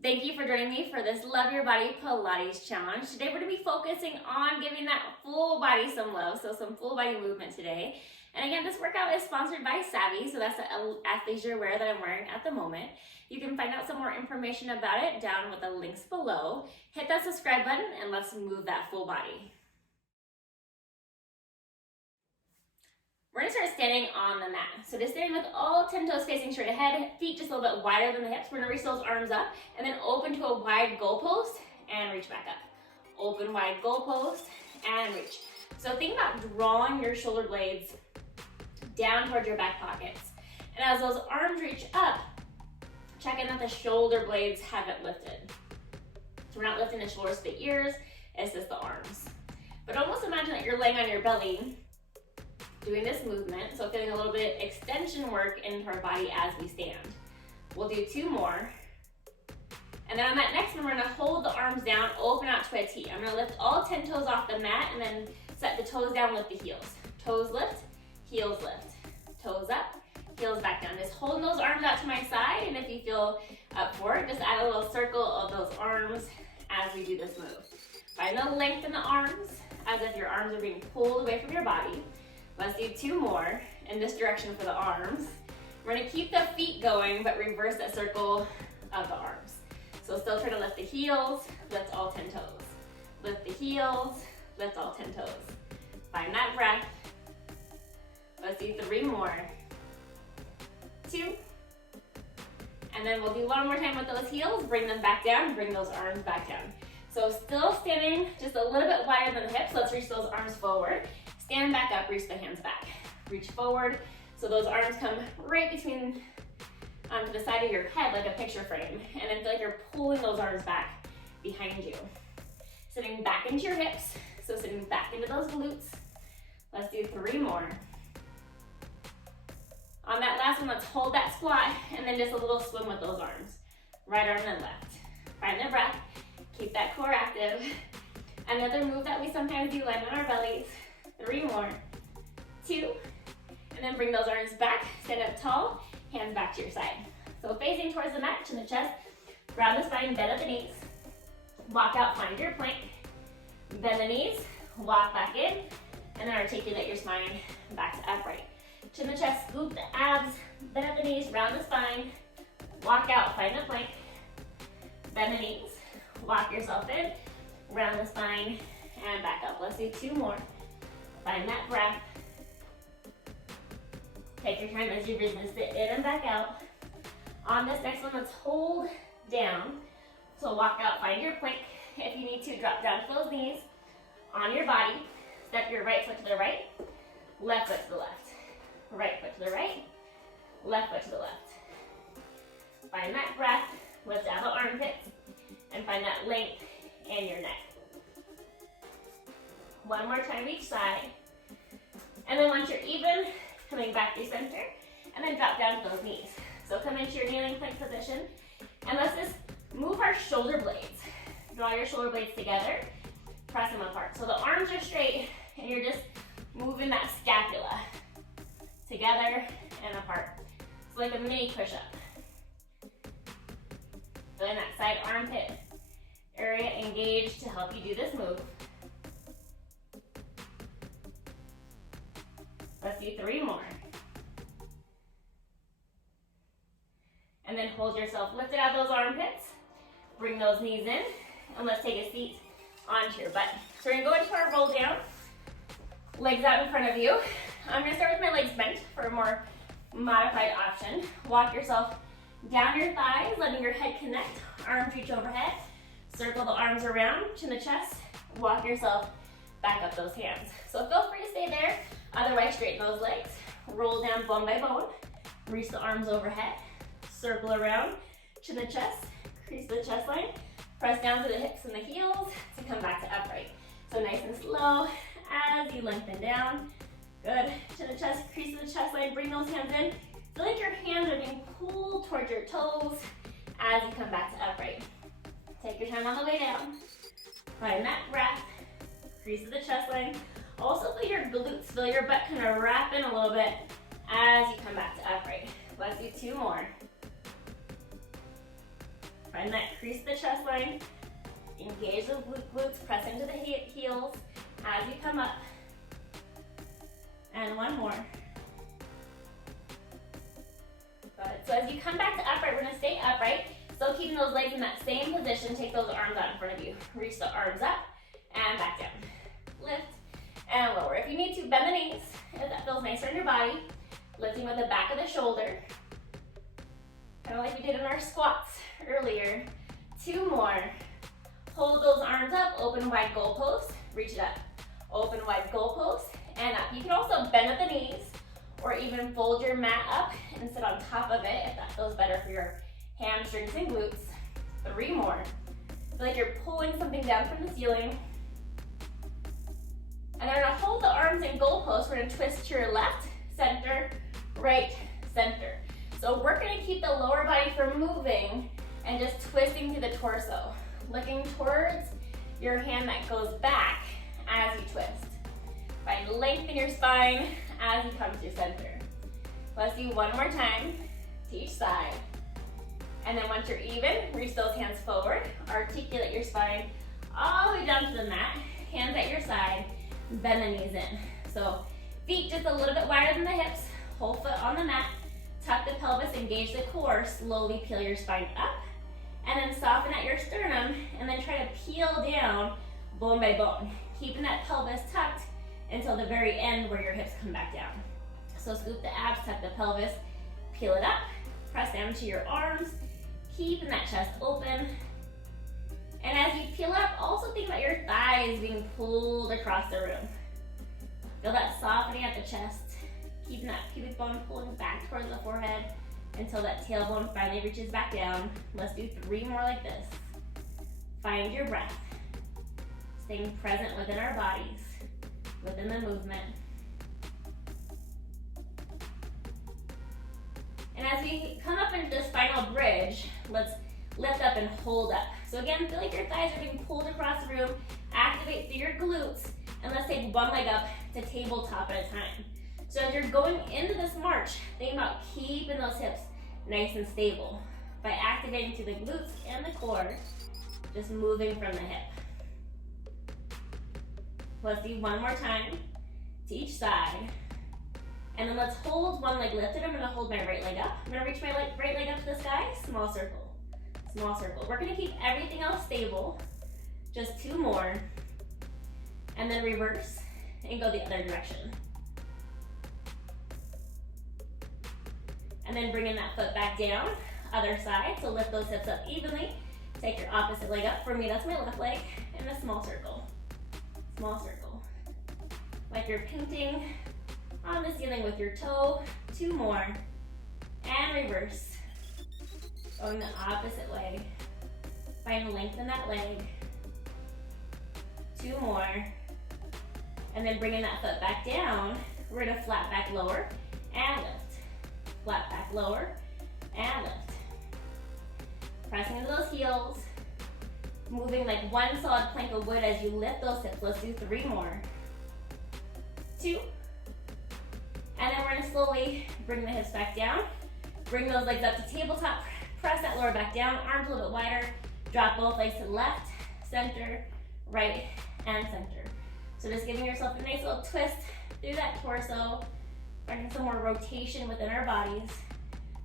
Thank you for joining me for this Love Your Body Pilates challenge. Today we're going to be focusing on giving that full body some love, so some full body movement today. And again, this workout is sponsored by Savvy, so that's the athleisure wear that I'm wearing at the moment. You can find out some more information about it down with the links below. Hit that subscribe button and let's move that full body. We're going to start standing on the mat. So just standing with all 10 toes facing straight ahead, feet just a little bit wider than the hips. We're going to reach those arms up and then open to a wide goalpost and reach back up. Open wide goalpost and reach. So think about drawing your shoulder blades down towards your back pockets. And as those arms reach up, check in that the shoulder blades haven't lifted. So we're not lifting the shoulders to the ears, it's just the arms. But almost imagine that you're laying on your belly doing this movement, so feeling a little bit extension work into our body as we stand. We'll do 2 more. And then on that next one, we're gonna hold the arms down, open out to a T. I'm gonna lift all 10 toes off the mat and then set the toes down with the heels. Toes lift, heels lift. Toes up, heels back down. Just holding those arms out to my side, and if you feel up for it, just add a little circle of those arms as we do this move. Find the length in the arms, as if your arms are being pulled away from your body. Let's do 2 more in this direction for the arms. We're gonna keep the feet going, but reverse that circle of the arms. So still try to lift the heels, lift all 10 toes. Lift the heels, lift all 10 toes. Find that breath. Let's do 3 more. 2. And then we'll do 1 more time with those heels, bring them back down, bring those arms back down. So still standing just a little bit wider than the hips, let's reach those arms forward. Stand back up, reach the hands back. Reach forward, so those arms come right between, to the side of your head like a picture frame. And then feel like you're pulling those arms back behind you. Sitting back into your hips, so sitting back into those glutes. Let's do 3 more. On that last one, let's hold that squat and then just a little swim with those arms. Right arm and left. Find the breath, keep that core active. Another move that we sometimes do, land on our bellies. 3 more, 2, and then bring those arms back, stand up tall, hands back to your side. So facing towards the mat, chin to chest, round the spine, bend at the knees, walk out, find your plank, bend the knees, walk back in, and then articulate your spine back to upright. Chin to chest, scoop the abs, bend at the knees, round the spine, walk out, find the plank, bend the knees, walk yourself in, round the spine, and back up. Let's do 2 more. Find that breath. Take your time as you breathe and sit in and back out. On this next one, let's hold down. So walk out, find your plank. If you need to, drop down to those knees on your body. Step your right foot to the right, left foot to the left. Right foot to the right, left foot to the left. Find that breath, lift out the armpits, and find that length in your neck. 1 more time each side. And then once you're even, coming back to center, and then drop down to those knees. So come into your kneeling plank position, and let's just move our shoulder blades. Draw your shoulder blades together, press them apart. So the arms are straight, and you're just moving that scapula together and apart. It's like a mini push-up. Feeling that side armpit area engaged to help you do this move. Let's do 3 more. And then hold yourself lifted out those armpits. Bring those knees in. And let's take a seat onto your butt. So we're going to go into our roll down. Legs out in front of you. I'm going to start with my legs bent for a more modified option. Walk yourself down your thighs, letting your head connect. Arms reach overhead. Circle the arms around, chin to chest. Walk yourself back up those hands. So feel free to stay there. Otherwise, straighten those legs. Roll down bone by bone. Reach the arms overhead. Circle around, chin to chest. Crease the chest line. Press down to the hips and the heels to come back to upright. So nice and slow as you lengthen down. Good. Chin to chest, crease the chest line. Bring those hands in. Feel like your hands are being pulled towards your toes as you come back to upright. Take your time on the way down. Find that breath. Crease the chest line. Also feel your glutes, feel your butt kind of wrap in a little bit as you come back to upright. Let's do 2 more. Find that crease of the chest line. Engage the glutes, press into the heels as you come up. And one more. Good. So as you come back to upright, we're gonna stay upright. Still keeping those legs in that same position. Take those arms out in front of you. Reach the arms up and back down. Lift and lower. If you need to, bend the knees if that feels nicer in your body. Lifting with the back of the shoulder. Kind of like we did in our squats earlier. 2 more. Hold those arms up, open wide goalpost, reach it up. Open wide goalpost and up. You can also bend at the knees or even fold your mat up and sit on top of it if that feels better for your hamstrings and glutes. 3 more. Feel like you're pulling something down from the ceiling. And then we're gonna hold the arms in goalposts. We're gonna twist to your left, center, right, center. So we're gonna keep the lower body from moving and just twisting through the torso. Looking towards your hand that goes back as you twist. Find length in your spine as you come to center. Let's do 1 more time to each side. And then once you're even, reach those hands forward. Articulate your spine all the way down to the mat. Hands at your side, bend the knees in. So feet just a little bit wider than the hips. Whole foot on the mat. Tuck the pelvis, engage the core. Slowly peel your spine up. And then soften at your sternum, and then try to peel down bone by bone, keeping that pelvis tucked until the very end where your hips come back down. So scoop the abs, tuck the pelvis, peel it up, press down to your arms, keeping that chest open. And as you peel up, also think about your thighs being pulled across the room. Feel that softening at the chest, keeping that pubic bone pulling back towards the forehead, until that tailbone finally reaches back down. Let's do 3 more like this. Find your breath. Staying present within our bodies, within the movement. And as we come up into the spinal bridge, let's lift up and hold up. So again, feel like your thighs are being pulled across the room. Activate through your glutes, and let's take 1 leg up to tabletop at a time. So as you're going into this march, think about keeping those hips nice and stable by activating through the glutes and the core, just moving from the hip. Let's do 1 more time to each side. And then let's hold 1 leg lifted. I'm gonna hold my right leg up. I'm gonna reach my right leg up to the sky, small circle, small circle. We're gonna keep everything else stable. Just 2 more. And then reverse and go the other direction. And then bringing that foot back down, other side. So lift those hips up evenly. Take your opposite leg up. For me, that's my left leg. And a small circle. Small circle. Like you're painting on the ceiling with your toe. 2 more. And reverse. Going the opposite way. Find length in that leg. 2 more. And then bringing that foot back down, we're gonna flat back lower and lift. Flat back lower and lift. Pressing into those heels. Moving like 1 solid plank of wood as you lift those hips. Let's do 3 more. 2. And then we're gonna slowly bring the hips back down. Bring those legs up to tabletop. Press that lower back down. Arms a little bit wider. Drop both legs to the left, center, right, and center. So just giving yourself a nice little twist through that torso. Finding some more rotation within our bodies.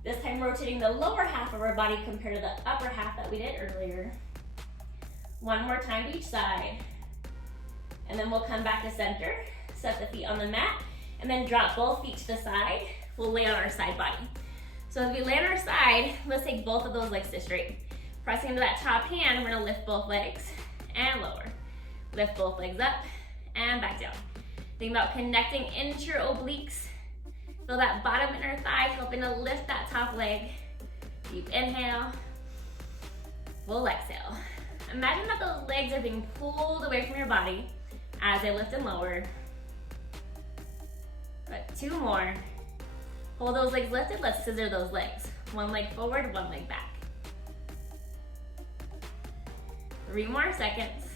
This time rotating the lower half of our body compared to the upper half that we did earlier. 1 more time to each side. And then we'll come back to center. Set the feet on the mat. And then drop both feet to the side. We'll lay on our side body. So as we lay on our side, let's take both of those legs to straight. Pressing into that top hand, we're gonna lift both legs and lower. Lift both legs up and back down. Think about connecting into your obliques. Feel that bottom inner thigh helping to lift that top leg. Deep inhale, full exhale. Imagine that those legs are being pulled away from your body as they lift and lower. But 2 more. Hold those legs lifted, let's scissor those legs. 1 leg forward, 1 leg back. 3 more seconds.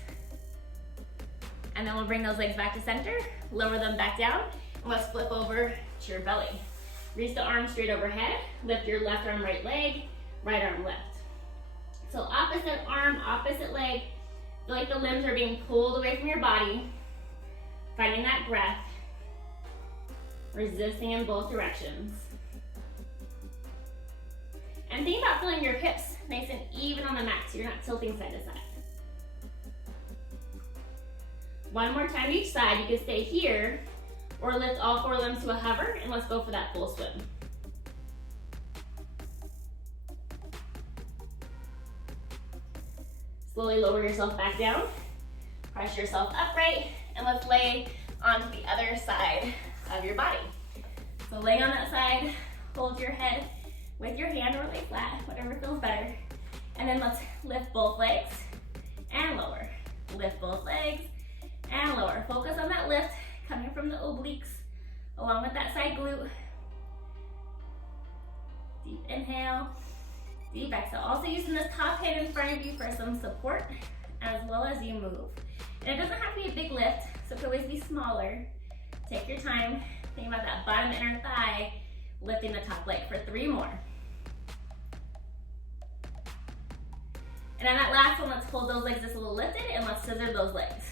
And then we'll bring those legs back to center, lower them back down, and let's flip over to your belly. Reach the arms straight overhead, lift your left arm, right leg, right arm left. So opposite arm, opposite leg. Feel like the limbs are being pulled away from your body. Finding that breath. Resisting in both directions. And think about feeling your hips nice and even on the mat so you're not tilting side to side. One more time each side. You can stay here or lift all 4 limbs to a hover, and let's go for that full swim. Slowly lower yourself back down. Press yourself upright, and let's lay onto the other side of your body. So laying on that side, hold your head with your hand or lay flat, whatever feels better. And then let's lift both legs and lower. Lift both legs and lower. Focus on that lift coming from the obliques along with that side glute. Deep inhale, deep exhale. Also using this top hand in front of you for some support as well as you move. And it doesn't have to be a big lift, so it can always be smaller. Take your time. Think about that bottom inner thigh, lifting the top leg for 3 more. And on that last one, let's hold those legs just a little lifted and let's scissor those legs.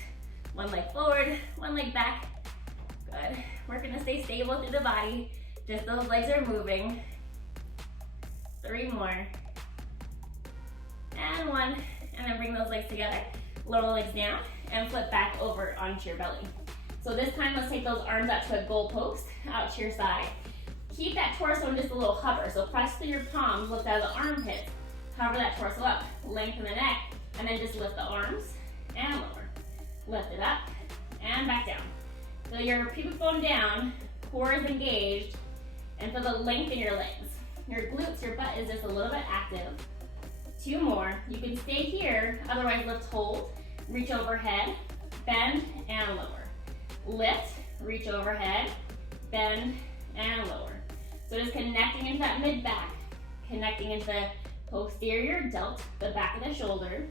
1 leg forward, 1 leg back. Good. We're gonna stay stable through the body. Just those legs are moving. 3 more. And 1. And then bring those legs together. Lower the legs down and flip back over onto your belly. So this time, let's take those arms out to a goal post, out to your side. Keep that torso in just a little hover. So press through your palms, lift out of the armpits. Cover that torso up, lengthen the neck, and then just lift the arms and lower. Lift it up and back down. So your pubic bone down, core is engaged, and feel the length in your legs. Your glutes, your butt is just a little bit active. 2 more. You can stay here, otherwise lift, hold, reach overhead, bend, and lower. Lift, reach overhead, bend, and lower. So just connecting into that mid-back, connecting into the posterior delt, the back of the shoulder.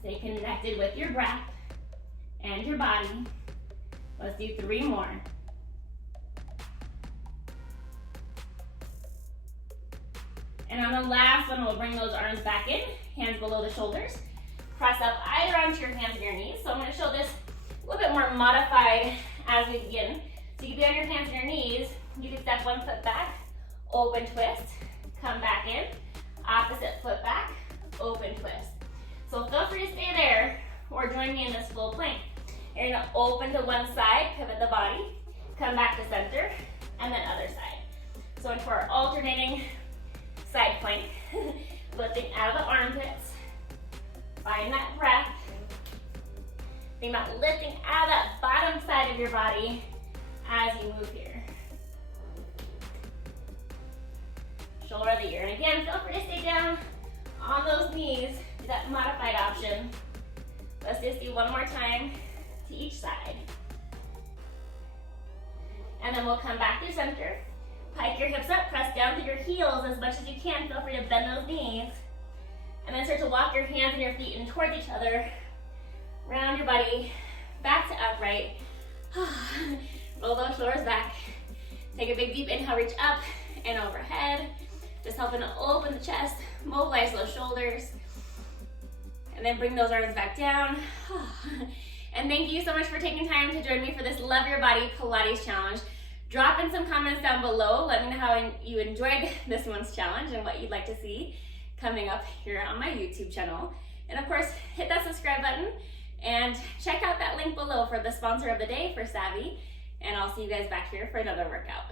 Stay connected with your breath and your body. Let's do 3 more. And on the last one, we'll bring those arms back in, hands below the shoulders. Press up either onto your hands and your knees. So I'm going to show this a little bit more modified as we begin. So you can be on your hands and your knees. You can step 1 foot back, open twist, come back in, opposite foot back, open twist. So feel free to stay there or join me in this full plank. You're going to open to one side, pivot the body, come back to center, and then other side. So for our alternating side plank, lifting out of the armpits. Find that breath. Think about lifting out of that bottom side of your body as you move here. Shoulder of the ear. And again, feel free to stay down on those knees. Do that modified option. Let's just do 1 more time to each side. And then we'll come back through center. Pike your hips up, press down through your heels as much as you can. Feel free to bend those knees. And then start to walk your hands and your feet in towards each other. Round your body, back to upright. Roll those shoulders back. Take a big deep inhale, reach up and overhead. Just helping to open the chest, mobilize those shoulders. And then bring those arms back down. And thank you so much for taking time to join me for this Love Your Body Pilates challenge. Drop in some comments down below. Let me know how you enjoyed this month's challenge and what you'd like to see coming up here on my YouTube channel. And of course, hit that subscribe button and check out that link below for the sponsor of the day for Savvy. And I'll see you guys back here for another workout.